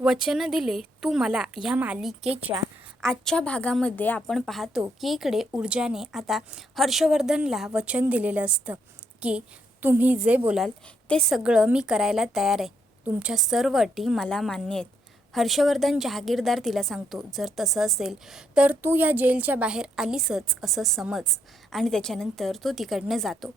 वचन दिले तू मला ह्या मालिकेच्या आजच्या भागामध्ये आपण पाहतो की इकडे ऊर्जाने आता हर्षवर्धनला वचन दिलेलं असतं की तुम्ही जे बोलाल ते सगळं मी करायला तयार आहे. तुमच्या सर्व अटी मला मान्य आहेत. हर्षवर्धन जहागीरदार तिला सांगतो, जर तसं असेल तर तू ह्या जेलच्या बाहेर आलीसच असं समज. आणि त्याच्यानंतर तो तिकडनं जातो.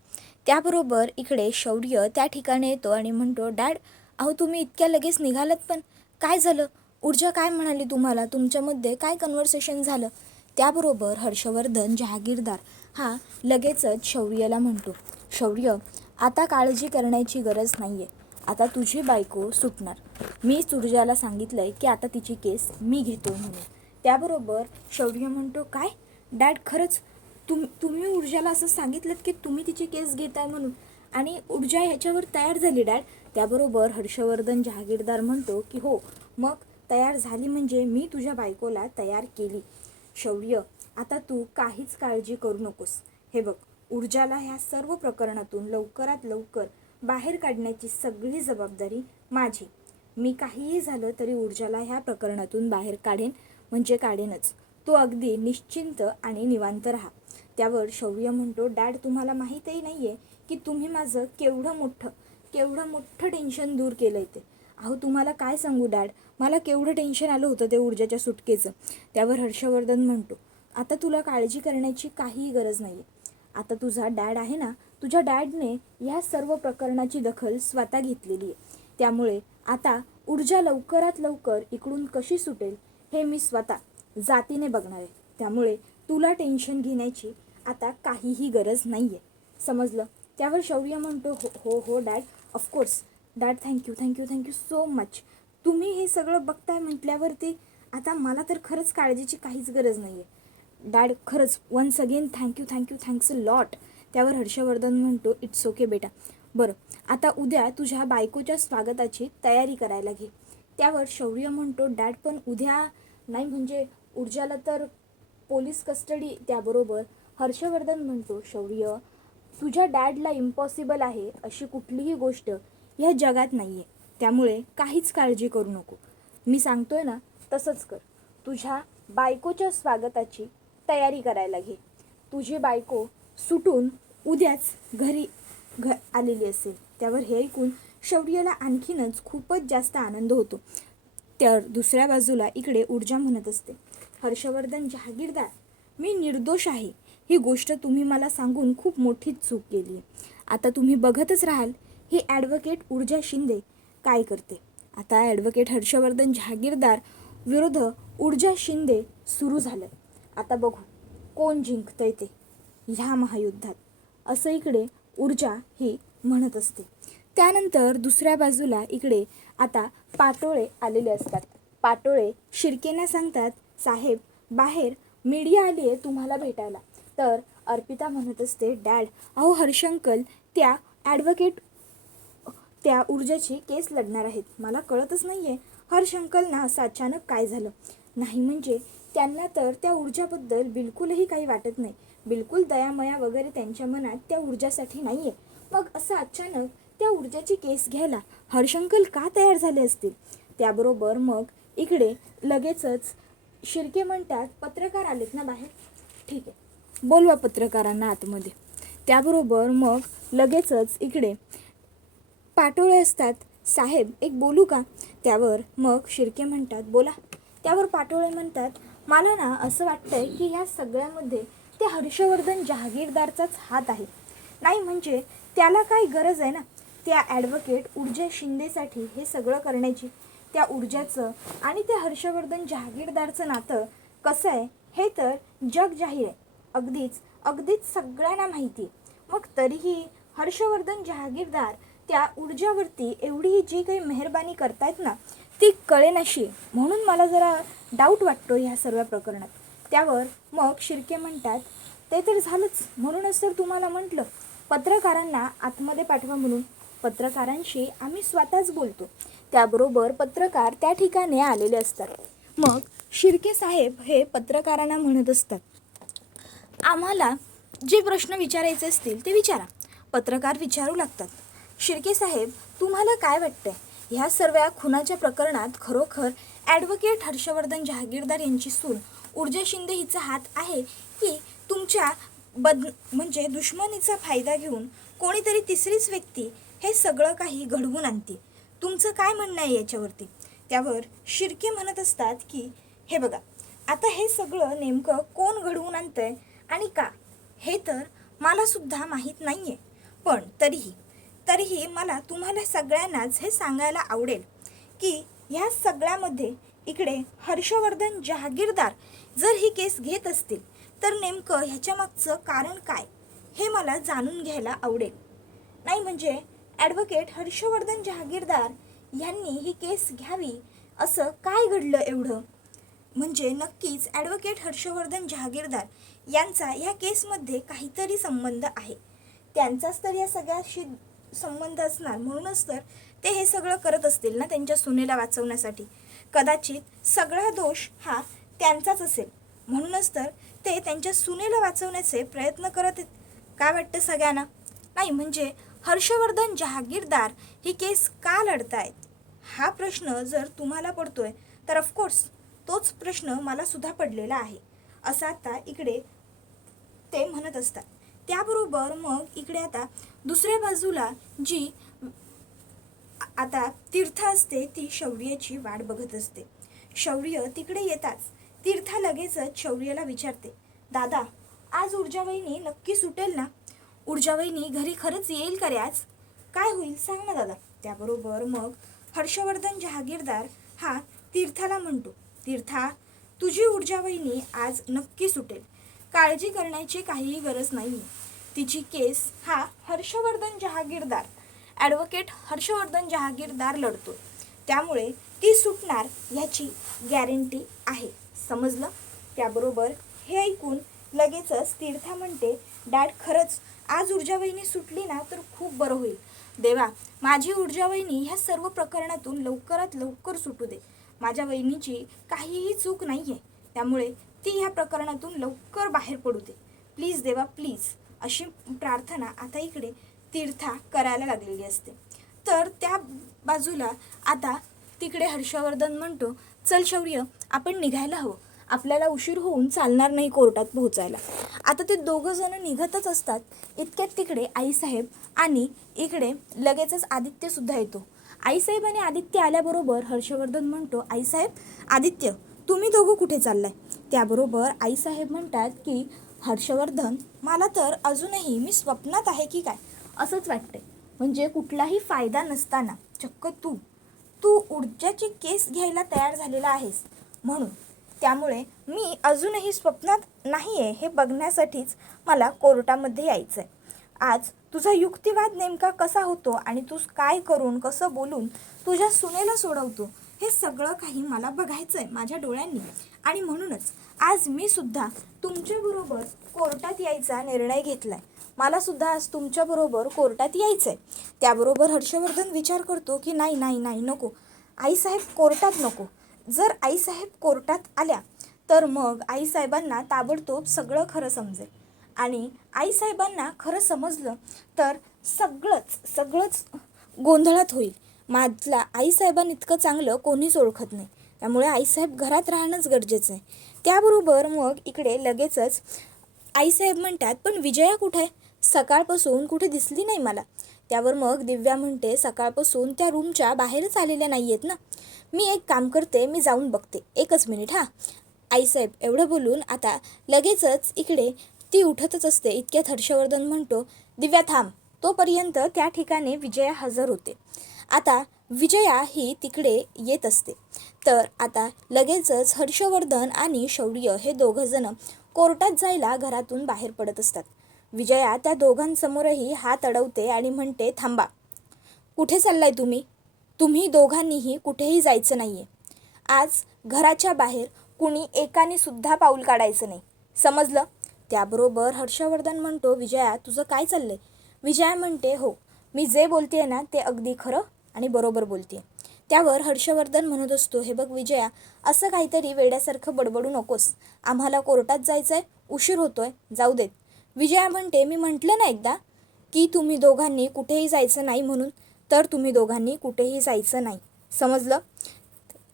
त्याबरोबर इकडे शौर्य त्या ठिकाणी येतो आणि म्हणतो, डॅड अहो तुम्ही इतक्या लगेच निघालात, पण काय झालं? ऊर्जा काय म्हणाली तुम्हाला? तुमच्यामध्ये काय कन्व्हर्सेशन झालं? त्याबरोबर हर्षवर्धन जहागीरदार हा लगेचच शौर्यला म्हणतो, शौर्य आता काळजी करण्याची गरज नाही आहे. आता तुझी बायको सुटणार. मीच ऊर्जाला सांगितलं आहे की आता तिची केस मी घेतो म्हणून. त्याबरोबर शौर्य म्हणतो, काय डॅड खरंच तुम्ही ऊर्जाला असं सांगितलं की तुम्ही तिची केस घेताय म्हणून? आणि ऊर्जा ह्याच्यावर तयार झाली डॅड? त्याबरोबर हर्षवर्धन जहागीरदार म्हणतो की हो, मग तयार झाली म्हणजे मी तुझ्या बायकोला तयार केली. शौर्य आता तू काहीच काळजी करू नकोस. हे बघ, ऊर्जाला ह्या सर्व प्रकरणातून लवकरात लवकर बाहेर काढण्याची सगळी जबाबदारी माझी. मी काहीही झालं तरी ऊर्जाला ह्या प्रकरणातून बाहेर काढेन म्हणजे काढेनच. तू अगदी निश्चिंत आणि निवांत राहा. त्यावर शौर्य म्हणतो, डॅड तुम्हाला माहीतही नाही आहे की तुम्ही माझं केवढं मोठं टेन्शन दूर केलं आहे ते. अहो तुम्हाला काय सांगू डॅड, मला केवढं टेन्शन आलं होतं ते ऊर्जाच्या सुटकेचं. त्यावर हर्षवर्धन म्हणतो, आता तुला काळजी करण्याची काहीही गरज नाही आहे. आता तुझा डॅड आहे ना, तुझ्या डॅडने ह्या सर्व प्रकरणाची दखल स्वतः घेतलेली आहे. त्यामुळे आता ऊर्जा लवकरात लवकर इकडून कशी सुटेल हे मी स्वतः जातीने बघणार आहे. त्यामुळे तुला टेन्शन घेण्याची आता काहीही गरज नाही आहे, समजलं? त्यावर शौर्य म्हणतो, हो हो हो dad, of course dad, thank you so much. तुम्ही हे सगळं बघताय म्हटल्यावरती आता मला तर खरंच काळजीची काहीच गरज नाही आहे डॅड. खरंच once again thanks a lot. त्यावर हर्षवर्धन म्हणतो, इट्स ओके बेटा. बरं, आता उद्या तुझ्या बायकोच्या स्वागताची तयारी करायला घे. त्यावर शौर्य म्हणतो, डॅड पण उद्या नाही, म्हणजे ऊर्जाला तर पोलीस कस्टडी. त्याबरोबर हर्षवर्धन म्हणतो, शौर्य तुझ्या डॅडला इम्पॉसिबल आहे अशी कुठलीही गोष्ट ह्या जगात नाही आहे. त्यामुळे काहीच काळजी करू नको. मी सांगतोय ना तसंच कर. तुझ्या बायकोच्या स्वागताची तयारी करायला घे. तुझी बायको सुटून उद्याच घरी आलेली असेल. त्यावर हे ऐकून शौर्याला आणखीनच खूपच जास्त आनंद होतो. तर दुसऱ्या बाजूला इकडे ऊर्जा म्हणत असते, हर्षवर्धन जहागीरदार मी निर्दोष आहे. ही गोष्ट तुम्ही मला सांगून खूप मोठी चूक केली आहे. आता तुम्ही बघतच राहाल ही ॲडव्होकेट ऊर्जा शिंदे काय करते. आता ॲडव्होकेट हर्षवर्धन जहागीरदार विरुद्ध ऊर्जा शिंदे सुरू झालं. आता बघू कोण जिंकतंय ते ह्या महायुद्धात, असं इकडे ऊर्जा ही म्हणत असते. त्यानंतर दुसऱ्या बाजूला इकडे आता पाटोळे आलेले असतात. पाटोळे शिर्केंना सांगतात, साहेब बाहेर मीडिया आली आहे तुम्हाला भेटायला. तर अर्पिता म्हणत असते, डॅड अहो हर्षंकल त्या ॲडव्होकेट त्या ऊर्जाची केस लढणार आहेत. मला कळतच नाही आहे हर्षंकलना असं अचानक काय झालं. नाही म्हणजे त्यांना तर त्या ऊर्जाबद्दल बिलकुलही काही वाटत नाही. बिलकुल दयामया वगैरे त्यांच्या मनात त्या ऊर्जासाठी नाही आहे. मग असं अचानक त्या ऊर्जाची केस घ्यायला हर्षंकल का तयार झाले असतील? त्याबरोबर मग इकडे लगेचच शिर्के म्हणतात, पत्रकार आलेत ना बाहेर, ठीक आहे बोलवा पत्रकारांना आतमध्ये. त्याबरोबर मग लगेचच इकडे पाटोळे असतात, साहेब एक बोलू का? त्यावर मग शिर्के म्हणतात, बोला. त्यावर पाटोळे म्हणतात, मला ना असं वाटतंय की ह्या सगळ्यामध्ये ते हर्षवर्धन जहागीरदारचाच हात आहे. नाही म्हणजे त्याला काय गरज आहे ना त्या ॲडव्होकेट ऊर्जा शिंदेसाठी हे सगळं करण्याची. त्या ऊर्जाचं आणि त्या हर्षवर्धन जहागीरदारचं नातं कसं आहे हे तर जग जाहीर आहे, अगदीच सगळ्यांना माहिती आहे. मग तरीही हर्षवर्धन जहागीरदार त्या ऊर्जावरती एवढी जी काही मेहरबानी करतायत ना ती कळेनाशी, म्हणून मला जरा डाऊट वाटतो ह्या सर्व प्रकरणात. त्यावर मग शिर्के म्हणतात, ते तर झालंच, म्हणूनच तर तुम्हाला म्हटलं पत्रकारांना आतमध्ये पाठवा म्हणून. पत्रकारांशी आम्ही स्वतःच बोलतो. त्याबरोबर पत्रकार त्या ठिकाणी आलेले असतात. मग शिर्के साहेब हे पत्रकारांना म्हणत असतात, आम्हाला जे प्रश्न विचारायचे असतील ते विचारा. पत्रकार विचारू लागतात, शिर्के साहेब तुम्हाला काय वाटतंय ह्या सर्व खुनाच्या प्रकरणात खरोखर ॲडव्होकेट हर्षवर्धन जहागीरदार यांची सून ऊर्जा शिंदे हिचा हात आहे की तुमच्या म्हणजे दुश्मनीचा फायदा घेऊन कोणीतरी तिसरीच व्यक्ती हे सगळं काही घडवून आणते? तुमचं काय म्हणणं आहे याच्यावरती? त्यावर शिर्के म्हणत असतात की हे बघा, आता हे सगळं नेमकं कोण घडवून आणतंय आणि का, हे तर मला सुद्धा माहीत नाही आहे. पण तरीही मला तुम्हाला सगळ्यांनाच हे सांगायला आवडेल की ह्या सगळ्यामध्ये इकडे हर्षवर्धन जहागीरदार जर ही केस घेत असतील तर नेमकं ह्याच्या मागचं कारण काय हे मला जाणून घ्यायला आवडेल. नाही म्हणजे ॲडव्होकेट हर्षवर्धन जहागीरदार यांनी ही केस घ्यावी असं काय घडलं एवढं? म्हणजे नक्कीच ॲडव्होकेट हर्षवर्धन जहागीरदार यांचा या केसमध्ये काहीतरी संबंध आहे. त्यांचाच तर या सगळ्याशी संबंध असणार, म्हणूनच तर ते हे सगळं करत असतील ना त्यांच्या सुनेला वाचवण्यासाठी. कदाचित सगळा दोष हा त्यांचाच असेल, म्हणूनच तर ते त्यांच्या सुनेला वाचवण्याचे प्रयत्न करत आहेत. काय वाटतं सगळ्यांना? नाही म्हणजे हर्षवर्धन जहागीरदार ही केस का लढतायत हा प्रश्न जर तुम्हाला पडतोय तर ऑफकोर्स तोच प्रश्न मला सुद्धा पडलेला आहे असं आता इकडे ते म्हणत असतात. त्याबरोबर मग इकडे आता दुसऱ्या बाजूला जी आता तीर्थ असते ती शौर्याची वाट बघत असते. शौर्य तिकडे येताच तीर्था लगेचच शौर्याला विचारते, दादा आज ऊर्जावहिनी नक्की सुटेल ना? ऊर्जावहिनी घरी खरंच येईल का रे आज? काय होईल सांग ना दादा. त्याबरोबर मग हर्षवर्धन जहागीरदार हा तीर्थाला म्हणतो, तीर्था तुझी ऊर्जावहिनी आज नक्की सुटेल, काळजी करण्याची काहीही गरज नाही. तिची केस हा हर्षवर्धन जहागीरदार ॲडव्होकेट हर्षवर्धन जहागीरदार लढतो, त्यामुळे ती सुटणार ह्याची गॅरंटी आहे, समजलं? त्याबरोबर हे ऐकून लगेचच तीर्था म्हणते, डॅड खरंच आज ऊर्जावहिनी सुटली ना तर खूप बरं होईल. देवा माझी ऊर्जावहिनी ह्या सर्व प्रकरणातून लवकरात लवकर सुटू दे. माझ्या वहिनीची काहीही चूक नाही आहे, त्यामुळे ती ह्या प्रकरणातून लवकर बाहेर पडू दे. प्लीज देवा प्लीज, अशी प्रार्थना आता इकडे तीर्था करायला लागलेली असते. तर त्या बाजूला आता तिकडे हर्षवर्धन म्हणतो, चल शौर्य आपण निघायला हवं, आपल्याला उशीर होऊन चालणार नाही कोर्टात पोहोचायला. आता ते दोघं जण निघतच असतात. इतक्यात तिकडे आईसाहेब आणि इकडे लगेचच आदित्यसुद्धा येतो. आईसाहेब आणि आदित्य आल्याबरोबर हर्षवर्धन म्हणतो, आईसाहेब आदित्य तुम्ही दोघं कुठे चाललाय? त्याबरोबर आईसाहेब म्हणतात की हर्षवर्धन मला तर अजूनही मी स्वप्नात आहे की काय असंच वाटतंय. म्हणजे कुठलाही फायदा नसताना चक्क तू ऊर्जाची केस घ्यायला तयार झालेला आहेस म्हणून, त्यामुळे मी अजूनही स्वप्नात नाही आहे हे बघण्यासाठीच मला कोर्टामध्ये यायचं आहे. आज तुझा युक्तिवाद नेमका कसा होतो आणि तू काय करून कसं बोलून तुझ्या सुनेला सोडवतो हे सगळं काही मला बघायचं आहे माझ्या डोळ्यांनी. आणि म्हणूनच आज मी सुद्धा तुमच्याबरोबर कोर्टात यायचा निर्णय घेतला आहे. मला सुद्धा आज तुमच्याबरोबर कोर्टात यायचं आहे. त्याबरोबर हर्षवर्धन विचार करतो की नाही नाही नाही नको, आईसाहेब कोर्टात नको. जर आईसाहेब कोर्टात आल्या तर मग आईसाहेबांना ताबडतोब सगळं खरं समजेल आणि आईसाहेबांना खरं समजलं तर सगळंच गोंधळात होईल. माझला आईसाहेबांइतकं चांगलं कोणीच ओळखत नाही, त्यामुळे आईसाहेब घरात राहणंच गरजेचं आहे. त्याबरोबर मग इकडे लगेचच आईसाहेब म्हणतात, पण विजया कुठे आहे? सकाळपासून कुठे दिसली नाही मला. त्यावर मग दिव्या म्हणते, सकाळपासून त्या रूमच्या बाहेरच आलेल्या नाही आहेत ना. मी एक काम करते, मी जाऊन बघते, एकच मिनिट हां. आईसाहेब एवढं बोलून आता लगेचच इकडे ती उठतच असते. इतक्यात हर्षवर्धन म्हणतो, दिव्या थांब. तोपर्यंत त्या ठिकाणी विजया हजर होते. आता विजया ही तिकडे येत असते. तर आता लगेचच हर्षवर्धन आणि शौर्य हे दोघंजण कोर्टात जायला घरातून बाहेर पडत असतात. विजया त्या दोघांसमोरही हात अडवते आणि म्हणते, थांबा, कुठे चाललाय तुम्ही? तुम्ही दोघांनीही कुठेही जायचं नाही आहे. आज घराच्या बाहेर कुणी एकाने सुद्धा पाऊल काढायचं नाही, समजलं? त्याबरोबर हर्षवर्धन म्हणतो, विजया तुझं काय चाललंय? विजया म्हणते, हो मी जे बोलते ना ते अगदी खरं आणि बरोबर बोलते. त्यावर हर्षवर्धन म्हणत असतो, हे बघ विजया, असं काहीतरी वेड्यासारखं बडबडू नकोस. आम्हाला कोर्टात जायचं आहे, उशीर होतोय, जाऊ देत. विजया म्हणते, मी म्हटलं ना एकदा की तुम्ही दोघांनी कुठेही जायचं नाही म्हणून. तर तुम्ही दोघांनी कुठेही जायचं नाही, समजलं?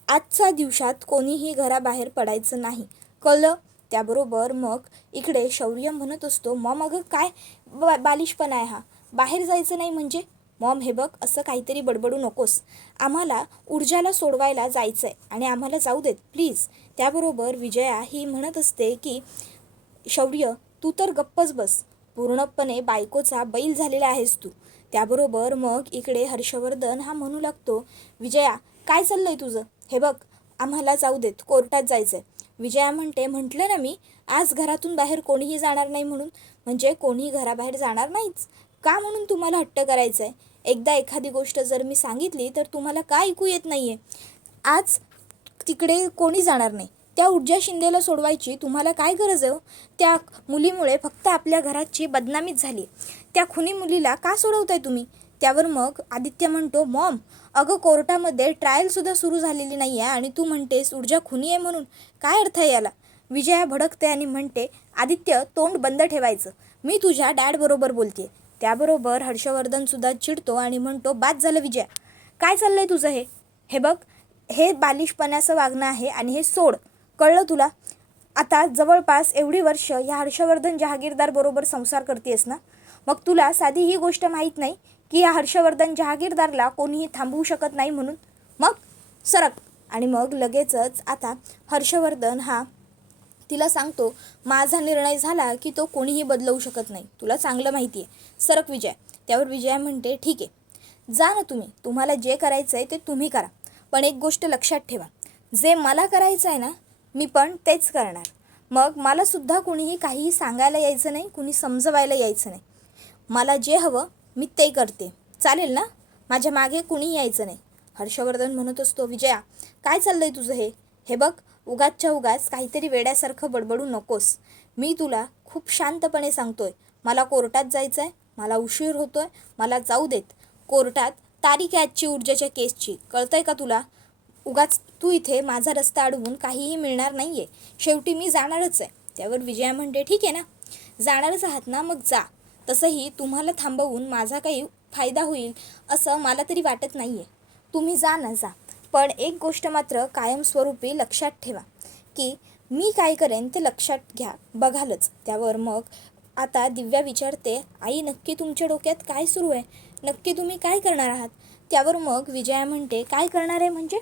आजच्या दिवसात कोणीही घराबाहेर पडायचं नाही, कळलं? त्याबरोबर मग इकडे शौर्य म्हणत असतो, मॉम अगं काय बालिशपणा आहे हा, बाहेर जायचं नाही म्हणजे? मॉम हे बघ, असं काहीतरी बडबडू नकोस, आम्हाला ऊर्जाला सोडवायला जायचं आहे आणि आम्हाला जाऊ देत प्लीज. त्याबरोबर विजया ही म्हणत असते की शौर्य तू तर गप्पच बस, पूर्णपणे बायकोचा बैल झालेला आहेस तू. त्याबरोबर मग इकडे हर्षवर्धन हा म्हणू लागतो, विजया काय चाललंय तुझं? हे बघ, आम्हाला जाऊ देत, कोर्टात जायचं आहे. विजया म्हणते, म्हटलं ना मी आज घरातून बाहेर कोणीही जाणार नाही म्हणून. म्हणजे कोणी घराबाहेर जाणार नाहीच का म्हणून तुम्हाला हट्ट करायचा आहे? एकदा एखादी गोष्ट जर मी सांगितली तर तुम्हाला का ऐकू येत नाही आहे? आज तिकडे कोणी जाणार नाही, त्या ऊर्जा शिंदेला सोडवायची तुम्हाला काय गरज आहे? त्या मुलीमुळे फक्त आपल्या घराची बदनामीच झाली, त्या खुनी मुलीला का सोडवताय तुम्ही? त्यावर मग आदित्य म्हणतो, मॉम अगं कोर्टामध्ये ट्रायलसुद्धा सुरू झालेली नाही आहे आणि तू म्हणतेस ऊर्जा खुनी आहे म्हणून, काय अर्थ आहे याला? विजया भडकते आणि म्हणते, आदित्य तोंड बंद ठेवायचं, मी तुझ्या डॅडबरोबर बोलते. त्याबरोबर हर्षवर्धनसुद्धा चिडतो आणि म्हणतो, बाद झालं विजया, काय चाललंय तुझं हे? हे बघ, हे बालिशपणाचं वागणं आहे आणि हे सोड, कळलं तुला? आता जवळपास एवढी वर्ष ह्या हर्षवर्धन जहागीरदार बरोबर संसार करतेस ना, मग तुला साधी ही गोष्ट माहीत नाही की या हर्षवर्धन जहागीरदारला कोणीही थांबवू शकत नाही म्हणून? मग सरक. आणि मग लगेचच आता हर्षवर्धन हा तिला सांगतो, माझा निर्णय झाला की तो कोणीही बदलवू शकत नाही, तुला चांगलं माहिती आहे, सरक विजय. त्यावर विजया म्हणते, ठीक आहे जा ना तुम्ही, तुम्हाला जे करायचं आहे ते तुम्ही करा, पण एक गोष्ट लक्षात ठेवा, जे मला करायचं आहे ना मी पण तेच करणार. मग मलासुद्धा कुणीही काहीही सांगायला यायचं नाही, कुणी समजवायला यायचं नाही, मला जे हवं मी ते करते, चालेल ना? माझ्या मागे कुणी यायचं नाही. हर्षवर्धन म्हणत असतो, विजया काय चाललंय तुझं हे? हे बघ, उगाचच्या उगाच काहीतरी वेड्यासारखं बडबडू नकोस, मी तुला खूप शांतपणे सांगतोय, मला कोर्टात जायचं आहे, मला उशीर होतोय, मला जाऊ देत. कोर्टात तारीख आहे आजची ऊर्जाच्या केसची, कळतंय का तुला? उगाच तू इथे माझा रस्ता अडवून काहीही मिळणार नाही आहे, शेवटी मी जाणारच आहे. त्यावर विजया म्हणते, ठीक आहे ना, जाणारच आहात ना, मग जा. तसंही तुम्हाला थांबवून माझा काही फायदा होईल असं मला तरी वाटत नाही आहे, तुम्ही जा ना जा. पण एक गोष्ट मात्र कायमस्वरूपी लक्षात ठेवा की मी काय करेन ते लक्षात घ्या, बघालच. त्यावर मग आता दिव्या विचारते, आई नक्की तुमच्या डोक्यात काय सुरू आहे, नक्की तुम्ही काय करणार आहात? त्यावर मग विजया म्हणते, काय करणार आहे म्हणजे?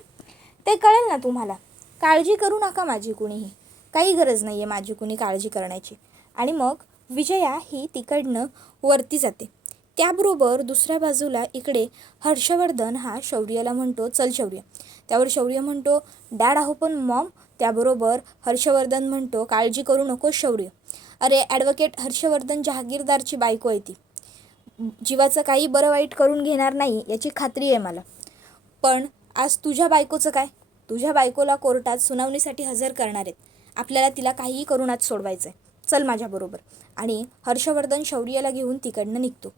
ते कळेल ना तुम्हाला, काळजी करू नका माझी कुणीही, काही गरज नाही आहे माझी कुणी काळजी करण्याची. आणि मग विजया ही तिकडनं वरती जाते. त्याबरोबर दुसऱ्या बाजूला इकडे हर्षवर्धन हा शौर्याला म्हणतो, चल शौर्य. त्यावर शौर्य म्हणतो, डॅड आहो पण मॉम. त्याबरोबर हर्षवर्धन म्हणतो, काळजी करू नको शौर्य, अरे ॲडव्होकेट हर्षवर्धन जहागीरदारची बायको आहे ती, जीवाचं काही बरं वाईट करून घेणार नाही याची खात्री आहे मला. पण आज तुझ्या बायकोचं काय? तुझ्या बायकोला कोर्टात सुनावणीसाठी हजर करणार आहेत, आपल्याला तिला काहीही करून आज सोडवायचं आहे, चल माझ्याबरोबर. आणि हर्षवर्धन शौर्याला घेऊन तिकडनं निघतो.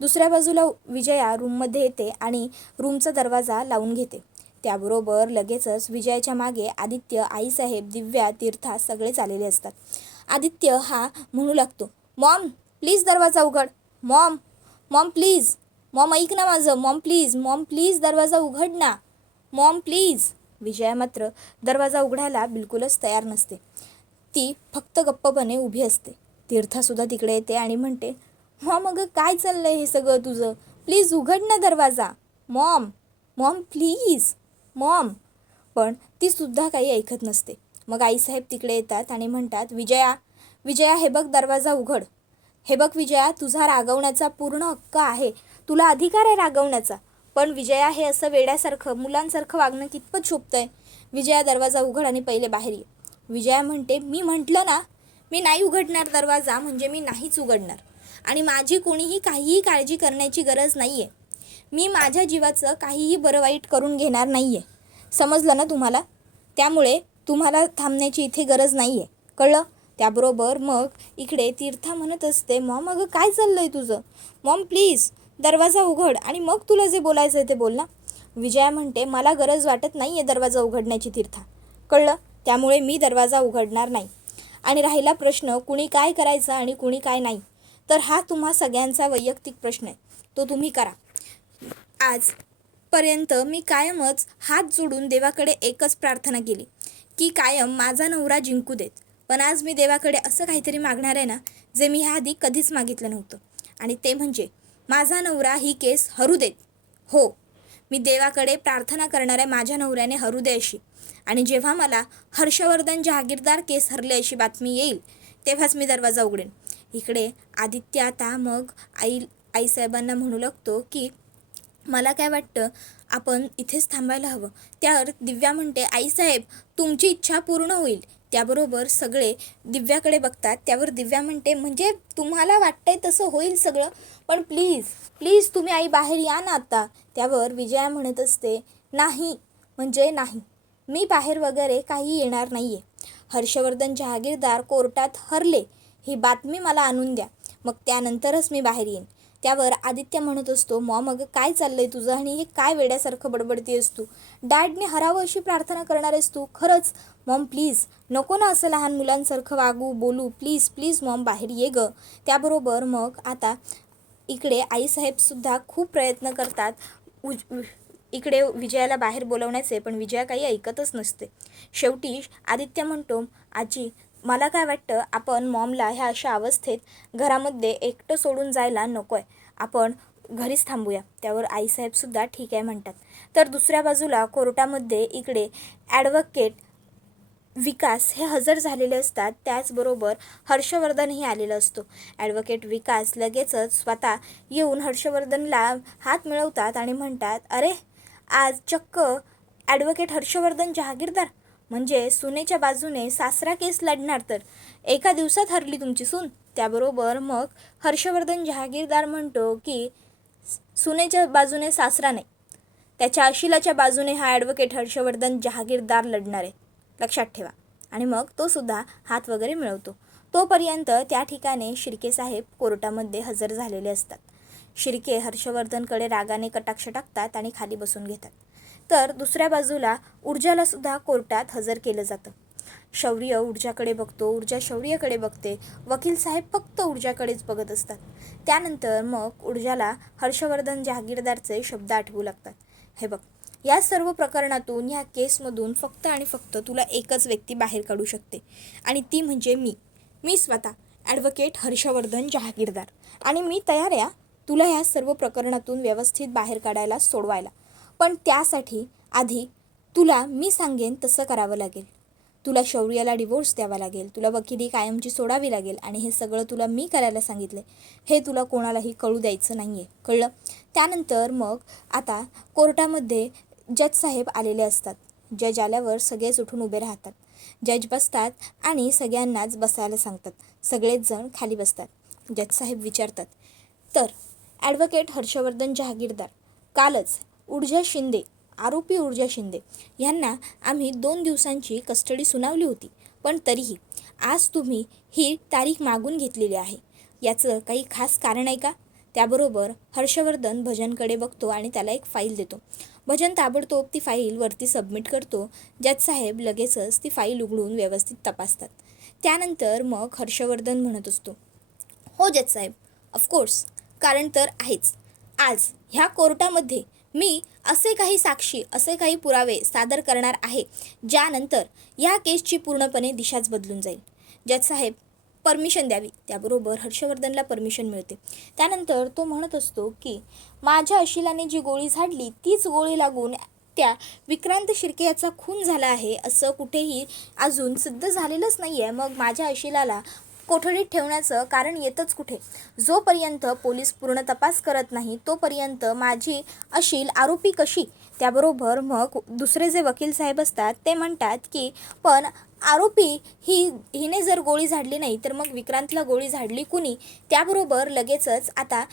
दुसऱ्या बाजूला विजया रूममध्ये येते आणि रूमचा दरवाजा लावून घेते. त्याबरोबर लगेचच विजयाच्या मागे आदित्य, आईसाहेब, दिव्या, तीर्था सगळेच आलेले असतात. आदित्य हा म्हणू लागतो, मॉम प्लीज दरवाजा उघड, मॉम मॉम प्लीज, मॉम ऐक ना माझं, मॉम प्लीज दरवाजा उघड ना, मॉम प्लीज. विजया मात्र दरवाजा उघडायला बिलकुलच तयार नसते, ती फक्त गप्पपणे उभी असते. तीर्थासुद्धा तिकडे येते आणि म्हणते, मॉम अगं काय चाललंय हे सगळं तुझं, प्लीज उघड ना दरवाजा, मॉम मॉम प्लीज मॉम. पण तीसुद्धा काही ऐकत नसते. मग आईसाहेब तिकडे येतात आणि म्हणतात, विजया विजया हे बघ दरवाजा उघड, हे बघ विजया तुझा रागवण्याचा पूर्ण हक्क आहे, तुला अधिकार आहे रागवण्याचा, पण विजया हे असं वेड्यासारखं मुलांसारखं वागणं कितपत शोभतंय? विजया दरवाजा उघड आणि पहिले बाहेर ये. विजया म्हणते, मी म्हटलं ना मी नाही उघडणार दरवाजा म्हणजे मी नाहीच उघडणार, आणि माझी कोणीही काहीही काळजी करण्याची गरज नाही आहे, मी माझ्या जीवाचं काहीही बरं वाईट करून घेणार नाही आहे, समजलं ना तुम्हाला? त्यामुळे तुम्हाला थांबण्याची इथे गरज नाही आहे, कळलं? त्याबरोबर मग इकडे तीर्था म्हणत असते, मॉम अगं काय चाललं आहे तुझं, मॉम प्लीज दरवाजा उघड आणि मग तुला जे बोलायचं आहे ते बोल ना. विजया म्हणते, मला गरज वाटत नाही आहे दरवाजा उघडण्याची तीर्था, कळलं? त्यामुळे मी दरवाजा उघडणार नाही. आणि राहिला प्रश्न कुणी काय करायचं आणि कुणी काय नाही, तर हा तुम्हा सगळ्यांचा वैयक्तिक प्रश्न आहे, तो तुम्ही करा. आजपर्यंत मी कायमच हात जोडून देवाकडे एकच प्रार्थना केली की कायम माझा नवरा जिंकू देत. पण आज मी देवाकडे असं काहीतरी मागणार आहे ना, जे मी ह्याआधी कधीच मागितलं नव्हतं. आणि ते म्हणजे माझा नवरा ही केस हरू देत. हो, मी देवाकडे प्रार्थना करणार आहे माझ्या नवऱ्याने हरू दे अशी. आणि जेव्हा मला हर्षवर्धन जहागीरदार केस हरले अशी बातमी येईल, तेव्हाच मी दरवाजा उघडेन. इकडे आदित्य आता मग आईसाहेबांना म्हणू लागतो की मला काय वाटतं, आपण इथेच थांबायला हवं. त्यावर दिव्या म्हणते, आईसाहेब तुमची इच्छा पूर्ण होईल. त्याबरोबर सगळे दिव्याकडे बघतात. त्यावर दिव्या म्हणते, म्हणजे तुम्हाला वाटतंय तसं होईल सगळं, पण प्लीज प्लीज तुम्ही आई बाहेर या ना आता. त्यावर विजया म्हणत असते, नाही म्हणजे नाही, मी बाहेर वगैरे काही येणार नाही आहे. हर्षवर्धन जहागीरदार कोर्टात हरले ही बातमी मला आणून द्या, मग त्यानंतरच मी बाहेर येईन. त्यावर आदित्य म्हणत असतो, मॉम अगं काय चाललंय तुझं आणि हे काय वेड्यासारखं बडबडती आहेस तू? डॅडने हरावं अशी प्रार्थना करणार आहेस तू? खरंच मॉम प्लीज नको ना असं लहान मुलांसारखं वागू बोलू, प्लीज प्लीज मॉम बाहेर ये गं. त्याबरोबर मग आता इकडे आईसाहेबसुद्धा खूप प्रयत्न करतात इकडे विजयाला बाहेर बोलवण्याचे, पण विजया काही ऐकतच नसते. शेवटी आदित्य म्हणतो, आजी मला काय वाटतं, आपण मॉमला ह्या अशा अवस्थेत घरामध्ये एकटं सोडून जायला नको आहे, आपण घरीच थांबूया. त्यावर आईसाहेबसुद्धा ठीक आहे म्हणतात. तर दुसऱ्या बाजूला कोर्टामध्ये इकडे ॲडव्होकेट विकास हे हजर झालेले असतात. त्याचबरोबर हर्षवर्धनही आलेला असतो. ॲडव्होकेट विकास लगेचच स्वतः येऊन हर्षवर्धनला हात मिळवतात आणि म्हणतात, अरे आज चक्क ॲडव्होकेट हर्षवर्धन जहागीरदार, म्हणजे सुनेच्या बाजूने सासरा केस लढणार, तर एका दिवसात हरली तुमची सून. त्याबरोबर मग हर्षवर्धन जहागीरदार म्हणतो की सुनेच्या बाजूने सासरा नाही, त्याच्या अशिलाच्या बाजूने हा ॲडव्होकेट हर्षवर्धन जहागीरदार लढणार आहे, लक्षात ठेवा. आणि मग तो सुद्धा हात वगैरे मिळवतो. तोपर्यंत त्या ठिकाणी शिर्के साहेब कोर्टामध्ये हजर झालेले असतात. शिर्के हर्षवर्धनकडे रागाने कटाक्ष टाकतात आणि खाली बसून घेतात. तर दुसऱ्या बाजूला ऊर्जालासुद्धा कोर्टात हजर केलं जातं. शौर्य ऊर्जाकडे बघतो, ऊर्जा शौर्यकडे बघते, वकील साहेब फक्त ऊर्जाकडेच बघत असतात. त्यानंतर मग ऊर्जाला हर्षवर्धन जहागीरदारचे शब्द आठवू लागतात. हे बघ, या सर्व प्रकरणातून, ह्या केसमधून फक्त आणि फक्त तुला एकच व्यक्ती बाहेर काढू शकते, आणि ती म्हणजे मी स्वतः ॲडव्होकेट हर्षवर्धन जहागीरदार. आणि मी तयार आहे तुला ह्या सर्व प्रकरणातून व्यवस्थित बाहेर काढायला, सोडवायला. पण त्यासाठी आधी तुला मी सांगेन तसं करावं लागेल. तुला शौर्याला डिवोर्स द्यावा लागेल, तुला वकिली कायमची सोडावी लागेल, आणि हे सगळं तुला मी करायला सांगितले. हे तुला कोणालाही कळू द्यायचं नाही आहे, कळलं? त्यानंतर मग आता कोर्टामध्ये जज साहेब आलेले असतात. जज आल्यावर सगळेच उठून उभे राहतात. जज बसतात आणि सगळ्यांनाच बसायला सांगतात. सगळेच जण खाली बसतात. जज साहेब विचारतात, तर ॲडव्होकेट हर्षवर्धन जहागीरदार, कालच ऊर्जा शिंदे, आरोपी ऊर्जा शिंदे यांना आम्ही 2 दिवसांची कस्टडी सुनावली होती, पण तरीही आज तुम्ही ही तारीख मागून घेतलेली आहे. याचं काही खास कारण आहे का? त्याबरोबर हर्षवर्धन भजनकडे बघतो आणि त्याला एक फाईल देतो. भजन ताबडतोब ती फाईल वरती सबमिट करतो. जज साहेब लगेचच ती फाईल उघडून व्यवस्थित तपासतात. त्यानंतर मग हर्षवर्धन म्हणत असतो, हो जज साहेब, ऑफकोर्स कारण तर आहेच. आज ह्या कोर्टामध्ये मी असे काही साक्षी, असे काही पुरावे सादर करणार आहे, ज्यानंतर या केसची पूर्णपणे दिशाच बदलून जाईल. जज साहेब परमिशन द्यावी. त्याबरोबर हर्षवर्धनला परमिशन मिळते. त्यानंतर तो म्हणत असतो की माझ्या अशिलाने जी गोळी झाडली तीच गोळी लागून त्या विक्रांत शिर्के याचा खून झाला आहे असं कुठेही अजून सिद्ध झालेलंच नाही आहे. मग माझ्या अशिलाला कोठडीत ठेवण्याचं कारण येतच कुठे? जोपर्यंत पोलीस पूर्ण तपास करत नाही तोपर्यंत माझी अशील आरोपी कशी? त्याबरोबर मग दुसरे जे वकील साहेब असतात ते म्हणतात की पण आरोपी हिने जर गोळी झाडली नाही तर मग विक्रांतला गोळी झाडली कुणी? त्याबरोबर लगेचच आता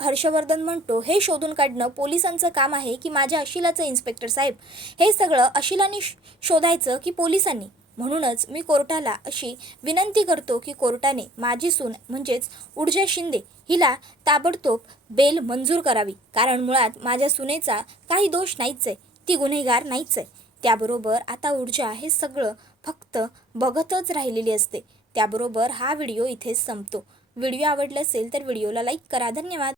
हर्षवर्धन म्हणतो, हे शोधून काढणं पोलिसांचं काम आहे की माझ्या अशिलाचं? इन्स्पेक्टर साहेब, हे सगळं अशिलाने शोधायचं की पोलिसांनी? म्हणूनच मी कोर्टाला अशी विनंती करतो की कोर्टाने माझी सून म्हणजेच ऊर्जा शिंदे हिला ताबडतोब बेल मंजूर करावी, कारण मुळात माझ्या सुनेचा काही दोष नाहीच आहे, ती गुन्हेगार नाहीच आहे. त्याबरोबर आता ऊर्जा हे सगळं फक्त बघतच राहिलेली असते. त्याबरोबर हा व्हिडिओ इथेच संपतो. व्हिडिओ आवडला असेल तर व्हिडिओला लाईक करा. धन्यवाद.